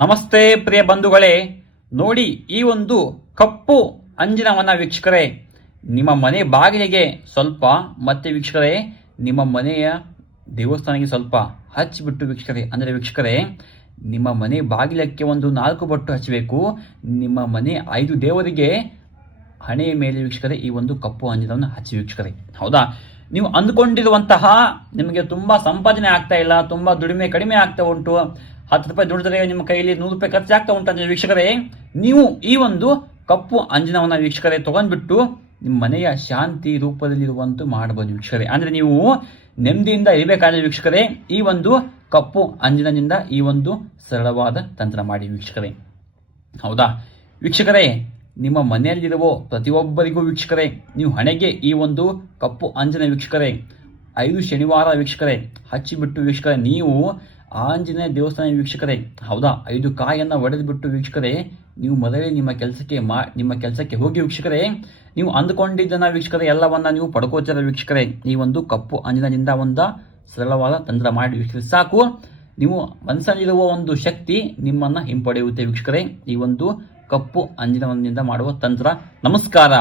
ನಮಸ್ತೆ ಪ್ರಿಯ ಬಂಧುಗಳೇ, ನೋಡಿ ಈ ಒಂದು ಕಪ್ಪು ಅಂಜಿನವನ ವೀಕ್ಷಕರೇ, ನಿಮ್ಮ ಮನೆ ಬಾಗಿಲಿಗೆ ಸ್ವಲ್ಪ ಮತ್ತೆ ವೀಕ್ಷಕರೇ ನಿಮ್ಮ ಮನೆಯ ದೇವಸ್ಥಾನಕ್ಕೆ ಸ್ವಲ್ಪ ಹಚ್ಚಿಬಿಟ್ಟು ವೀಕ್ಷಕರೇ, ಅಂದರೆ ವೀಕ್ಷಕರೇ ನಿಮ್ಮ ಮನೆ ಬಾಗಿಲಕ್ಕೆ ಒಂದು 4 ಬೊಟ್ಟು ಹಚ್ಚಬೇಕು. ನಿಮ್ಮ ಮನೆ 5 ದೇವರಿಗೆ ಹಣೆಯ ಮೇಲೆ ವೀಕ್ಷಕರೇ ಈ ಒಂದು ಕಪ್ಪು ಅಂಜಿನವನ್ನು ಹಚ್ಚಿ ವೀಕ್ಷಕರೇ. ಹೌದಾ, ನೀವು ಅಂದ್ಕೊಂಡಿರುವಂತಹ ನಿಮಗೆ ತುಂಬಾ ಸಂಪಾದನೆ ಆಗ್ತಾ ಇಲ್ಲ, ತುಂಬಾ ದುಡಿಮೆ ಕಡಿಮೆ ಆಗ್ತಾ ಉಂಟು, 10 ರೂಪಾಯಿ ದುಡಿದ್ರೆ ನಿಮ್ಮ ಕೈಯಲ್ಲಿ 100 ರೂಪಾಯಿ ಖರ್ಚಾಗ್ತಾ ಉಂಟಂದ್ರೆ ವೀಕ್ಷಕರೇ, ನೀವು ಈ ಒಂದು ಕಪ್ಪು ಅಂಜಿನವನ್ನ ವೀಕ್ಷಕರೇ ತಗೊಂಡ್ಬಿಟ್ಟು ನಿಮ್ಮ ಮನೆಯ ಶಾಂತಿ ರೂಪದಲ್ಲಿರುವಂತೂ ಮಾಡಬಹುದು ವೀಕ್ಷಕರೇ. ಅಂದ್ರೆ ನೀವು ನೆಮ್ಮದಿಯಿಂದ ಇರಬೇಕಾದ್ರೆ ವೀಕ್ಷಕರೇ ಈ ಒಂದು ಕಪ್ಪು ಅಂಜಿನದಿಂದ ಈ ಒಂದು ಸರಳವಾದ ತಂತ್ರ ಮಾಡಿ ವೀಕ್ಷಕರೇ. ಹೌದಾ ವೀಕ್ಷಕರೇ, ನಿಮ್ಮ ಮನೆಯಲ್ಲಿರುವ ಪ್ರತಿಯೊಬ್ಬರಿಗೂ ವೀಕ್ಷಕರೇ ನೀವು ಹಣೆಗೆ ಈ ಒಂದು ಕಪ್ಪು ಅಂಜನ ವೀಕ್ಷಕರೇ 5 ಶನಿವಾರ ವೀಕ್ಷಕರೇ ಹಚ್ಚಿಬಿಟ್ಟು ವೀಕ್ಷಕರೇ, ನೀವು ಆಂಜನೇಯ ದೇವಸ್ಥಾನ ವೀಕ್ಷಕರೇ, ಹೌದಾ 5 ಕಾಯನ್ನು ಒಡೆದು ಬಿಟ್ಟು ವೀಕ್ಷಕರೇ ನೀವು ಮೊದಲೇ ನಿಮ್ಮ ಕೆಲಸಕ್ಕೆ ಹೋಗಿ ವೀಕ್ಷಕರೇ, ನೀವು ಅಂದುಕೊಂಡಿದ್ದನ್ನ ವೀಕ್ಷಕರೇ ಎಲ್ಲವನ್ನ ನೀವು ಪಡ್ಕೋತೀರ ವೀಕ್ಷಕರೇ. ಈ ಒಂದು ಕಪ್ಪು ಅಂಜನದಿಂದ ಒಂದು ಸರಳವಾದ ತಂತ್ರ ಮಾಡಿ ವೀಕ್ಷಕರೇ ಸಾಕು, ನೀವು ಮನಸ್ಸಲ್ಲಿರುವ ಒಂದು ಶಕ್ತಿ ನಿಮ್ಮನ್ನ ಹಿಂಪಡೆಯುತ್ತೆ ವೀಕ್ಷಕರೇ. ಈ ಒಂದು ಕಪ್ಪು ಅಂಜನದಿಂದ ಮಾಡುವ ತಂತ್ರ. ನಮಸ್ಕಾರ.